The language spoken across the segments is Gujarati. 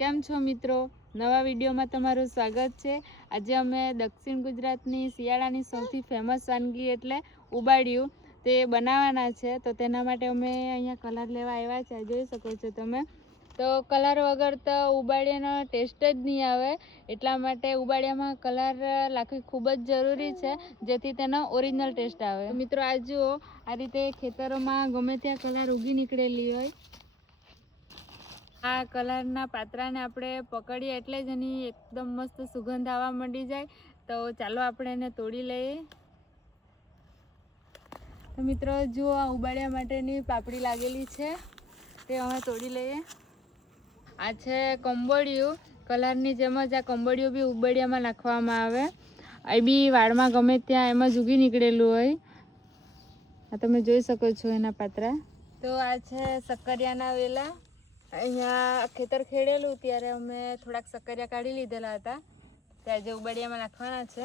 કેમ છો મિત્રો? નવા વિડીયોમાં તમારું સ્વાગત છે। આજે અમે દક્ષિણ ગુજરાતની શિયાળાની સૌથી ફેમસ વાનગી એટલે ઉબાડિયું તે બનાવવાના છે। તો તેના માટે અમે અહીંયા કલર લેવા આવ્યા છે, જોઈ શકો છો તમે। તો કલર વગર તો ઉબાડિયાનો ટેસ્ટ જ નહીં આવે, એટલા માટે ઉબાડિયામાં કલર નાખવી ખૂબ જ જરૂરી છે, જેથી તેનો ઓરિજિનલ ટેસ્ટ આવે। તો મિત્રો આ જુઓ, આ રીતે ખેતરોમાં ગમે ત્યાં કલર ઉગી નીકળેલી હોય, આ કલરના પાત્રાને આપણે પકડીએ એટલે જ એની એકદમ મસ્ત સુગંધ આવવા માંડી જાય। તો ચાલો આપણે એને તોડી લઈએ। તો મિત્રો જુઓ, આ ઉબાડિયા માટેની પાપડી લાગેલી છે, તે અમે તોડી લઈએ। આ છે કંબોડિયું, કલરની જેમ જ આ કંબોડિયું બી ઉબાડિયામાં નાખવામાં આવે। એ બી વાળમાં ગમે ત્યાં એમ જ ઉગી નીકળેલું હોય, આ તમે જોઈ શકો છો એના પાત્રા। તો આ છે શક્કરિયાના વેલા। અહીંયા ખેતર ખેડેલું ત્યારે અમે થોડાક શક્કરિયા કાઢી લીધેલા હતા, તે આજે ઉબાડિયામાં નાખવાના છે।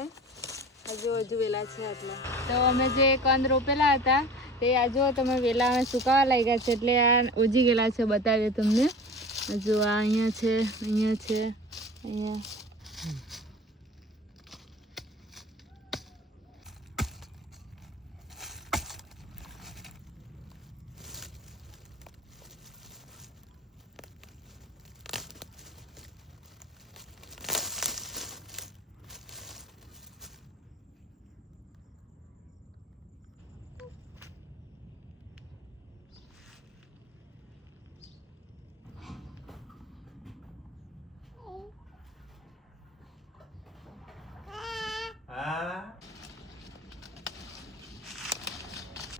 હજુ વેલા છે આટલા। તો અમે જે કંદ રોપેલા હતા તે આ જો તમે વેલા અમે સુકાવા લાગ્યા છે, એટલે આ ઉજી ગયેલા છે, બતાવીએ તમને। હજુ આ અહીંયા છે, અહીંયા છે, અહીંયા।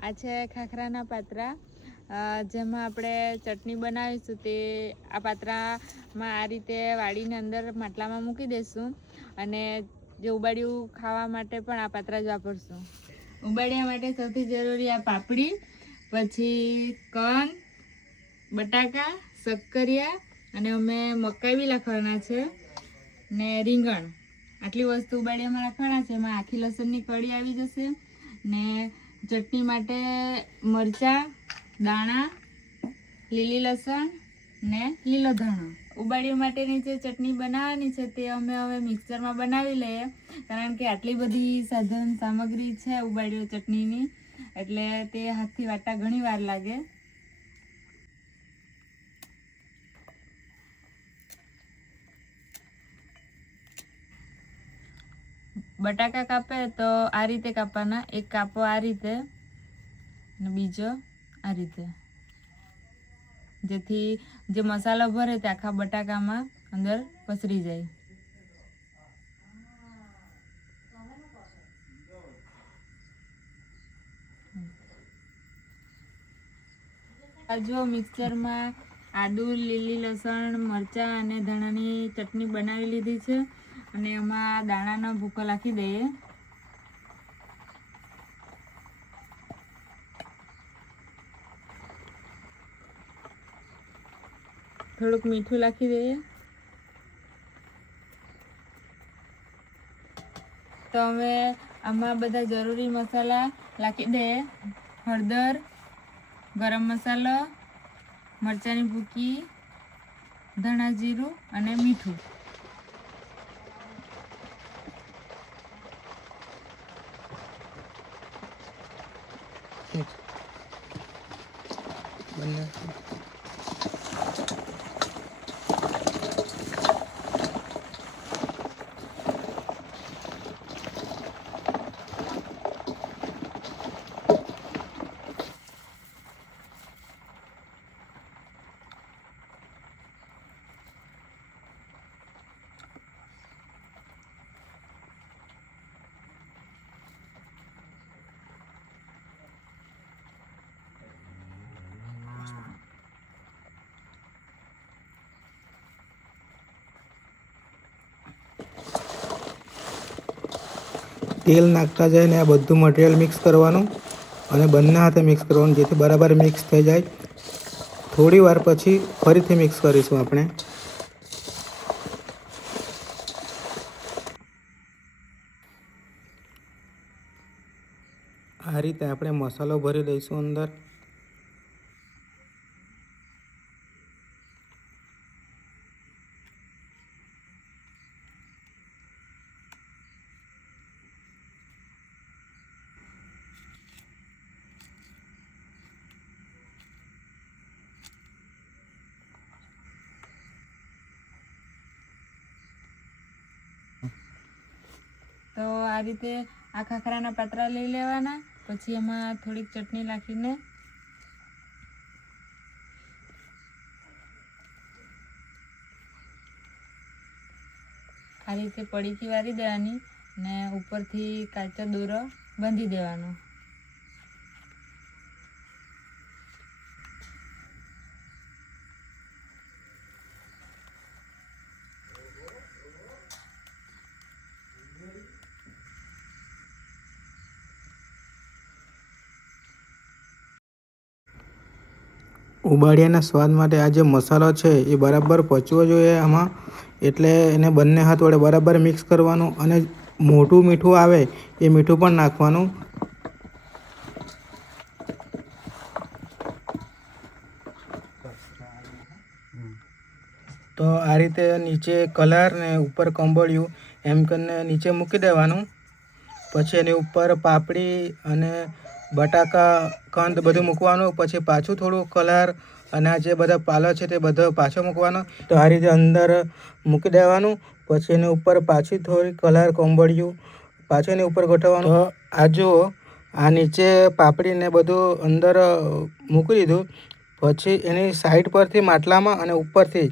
આ છે ખાખરાના પાત્રા, જેમાં આપણે ચટણી બનાવીશું। તે આ પાત્રામાં આ રીતે વાળીને અંદર માટલામાં મૂકી દઈશું, અને જે ઉબાડિયું ખાવા માટે પણ આ પાત્રા જ વાપરશું। ઉબાડિયા માટે સૌથી જરૂરી આ પાપડી, પછી કંદ, બટાકા, શક્કરિયા, અને અમે મકાઈ બી નાખવાના છે, ને રીંગણ। આટલી વસ્તુ ઉબાડિયામાં નાખવાના છે। એમાં આખી લસણની કળી આવી જશે, ને ચટણી માટે મરચાં, દાણા, લીલી લસણ ને લીલો ધાણો। ઉબાડિયું માટેની જે ચટણી બનાવવાની છે તે અમે હવે મિક્સરમાં બનાવી લઈએ, કારણ કે આટલી બધી સાધન સામગ્રી છે ઉબાડિયું ચટણીની, એટલે તે હાથથી વાટતા ઘણી વાર લાગે। બટાકા કાપે તો આ રીતે કાપવાના, એક કાપો આ રીતે અને બીજો આ રીતે, જેથી જે મસાલો ભરે તે આખા બટાકામાં અંદર પસરી જાય। આ જો મિક્સરમાં આદુ, લીલી લસણ, મરચાં અને ધાણાની ચટણી બનાવી લીધી છે, અને એમાં દાણાનો ભૂકો નાખી દઈએ। થોડુંક મીઠું નાખી દઈએ। તો હવે આમાં બધા જરૂરી મસાલા નાખી દઈએ, હળદર, ગરમ મસાલો, મરચાંની ભૂકી, ધાણા જીરું અને મીઠું। તેલ નાખતા જઈને આ બધું મટીરિયલ મિક્સ કરવાનું, અને બંને હાથે મિક્સ કરવાનું, જેથી બરાબર મિક્સ થઈ જાય। થોડી વાર પછી ફરીથી મિક્સ કરીશું આપણે। આ રીતે આપણે મસાલો ભરી દઈશું અંદર। તો આ રીતે આ ખાખરાના પાત્રા લઈ લેવાના, પછી એમાં થોડીક ચટણી નાખીને આ રીતે પડીકી વારી દેવાની ને ઉપરથી કાચો દોરો બાંધી દેવાનો. ઉબાડિયાના સ્વાદ માટે આ જે મસાલો છે એ બરાબર પચવો જોઈએ આમાં, એટલે એને બંને હાથ વડે બરાબર મિક્સ કરવાનું અને મોટું મીઠું આવે એ મીઠું પણ નાખવાનું. તો આ રીતે નીચે કલર ને ઉપર કંબળિયું એમ કરીને નીચે મૂકી દેવાનું. પછી એની ઉપર પાપડી અને બટાકા કંદ બધું મૂકવાનું. પછી પાછું થોડું કલર અને આ જે બધા પાલો છે તે બધો પાછો મૂકવાનો. તો આ રીતે અંદર મૂકી દેવાનું. પછી એની ઉપર પાછી થોડી કલર કોંબળિયું પાછું એની ઉપર ગોઠવવાનું. તો આ જુઓ, આ નીચે પાપડીને બધું અંદર મૂકી દીધું. પછી એની સાઈડ પરથી માટલામાં અને ઉપરથી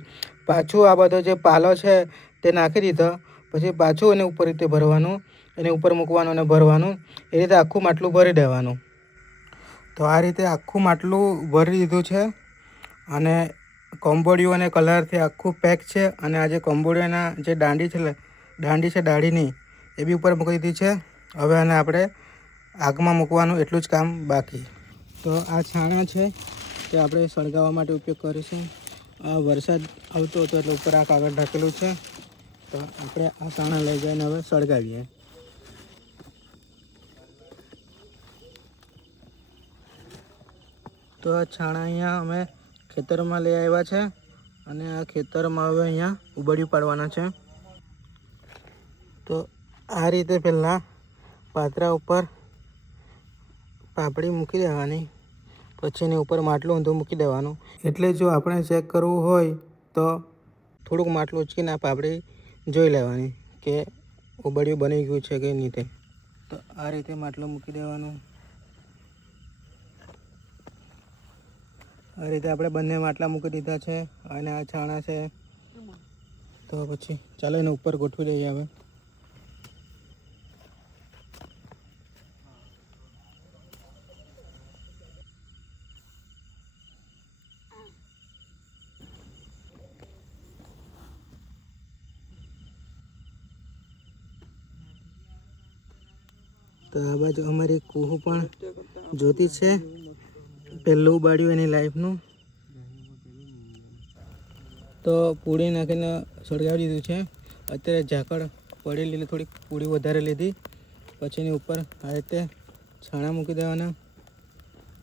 પાછું આ બધો જે પાલો છે તે નાખી દીધો. પછી પાછું એની ઉપર રીતે ભરવાનું, એની ઉપર મૂકવાનું અને ભરવાનું. એ રીતે આખું માટલું ભરી દેવાનું. તો આ રીતે આખું માટલું ભરી દીધું છે અને કોંબોળિયું અને કલરથી આખું પેક છે. અને આ જે કોંબોળિયાના જે દાંડી છે દાઢીની એ બી ઉપર મૂકી દીધી છે. હવે આને આપણે આગમાં મૂકવાનું એટલું જ કામ બાકી. તો આ છાણા છે તે આપણે સળગાવવા માટે ઉપયોગ કરીશું. વરસાદ આવતો હતો એટલે ઉપર આ કાગળ ઢાંકેલું છે. તો આપણે આ છાણા લઈ જઈને હવે સળગાવીએ. તો આ છાણા અહીંયા અમે ખેતરમાં લઈ આવ્યા છે અને આ ખેતરમાં હવે અહીંયા ઉબાડિયું પાડવાના છે. તો આ રીતે પહેલાં પાત્રા ઉપર પાપડી મૂકી દેવાની, પછી એની ઉપર માટલું ઊંધું મૂકી દેવાનું. એટલે જો આપણે ચેક કરવું હોય તો થોડુંક માટલું ઉચકીને આ પાપડી જોઈ લેવાની કે ઉબાડિયું બની ગયું છે કે નહીં તે. તો આ રીતે માટલું મૂકી દેવાનું. આ રીતે આપણે બંને માટલા મૂકી દીધા છે અને આ છાણા છે. તો પછી ચાલો એને ઉપર ગોઠવી દઈએ હવે. તો આ બાજુ અમારી કુહુ પણ જોતી છે, પહેલું ઉબાડ્યું એની લાઈફનું. તો પૂડી નાખીને સળગાવી દીધું છે. અત્યારે ઝાકળ પડેલી થોડીક પૂડી વધારે લીધી. પછી એની ઉપર આ રીતે છાણા મૂકી દેવાના.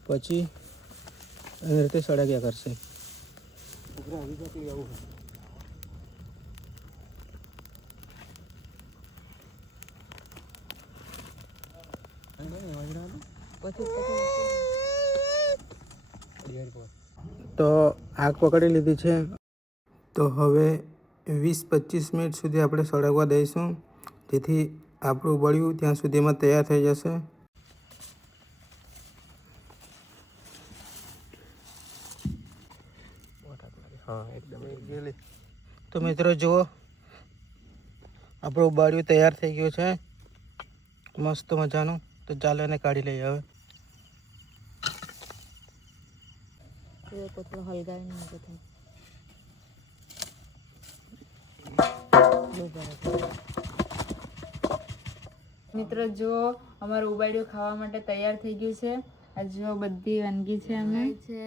પછી એવી રીતે સળગ્યા કરશે. તો આગ પકડી લીધી છે. તો હવે 20-25 મિનિટ સુધી આપણે સળગવા દઈશું, જેથી આપણું ઉબાડિયું ત્યાં સુધીમાં તૈયાર થઈ જશે. તો મિત્રો જુઓ, આપણું ઉબાડિયું તૈયાર થઈ ગયું છે મસ્ત મજાનું. તો ચાલો એને કાઢી લઈએ હવે. મિત્રો જુઓ, અમારું ઉબાડિયું ખાવા માટે તૈયાર થઈ ગયું છે. આ જુઓ બધી વાનગી છે. અમે છે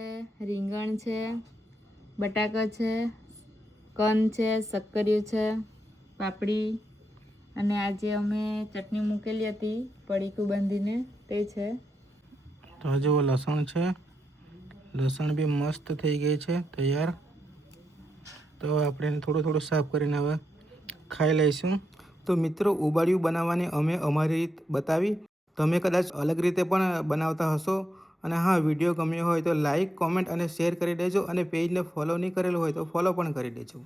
રીંગણ છે, બટાકા છે, કંદ છે, શક્કરિયું છે, પાપડી અને આજે અમે ચટણી મૂકેલી હતી પડીકું બાંધીને તે છે. તો જુઓ લસણ છે, લસણ બી મસ્ત થઈ ગઈ છે તૈયાર. તો આપણે થોડું થોડું સાફ કરીને હવે ખાઈ લઈશું. તો મિત્રો, ઉબાડિયું બનાવવાની અમે અમારી રીત બતાવી. તમે કદાચ અલગ રીતે પણ બનાવતા હશો. અને હા, વિડીયો ગમ્યો હોય તો લાઈક, કોમેન્ટ અને શેર કરી દેજો. અને પેજને ફોલો નહીં કરેલું હોય તો ફોલો પણ કરી દેજો.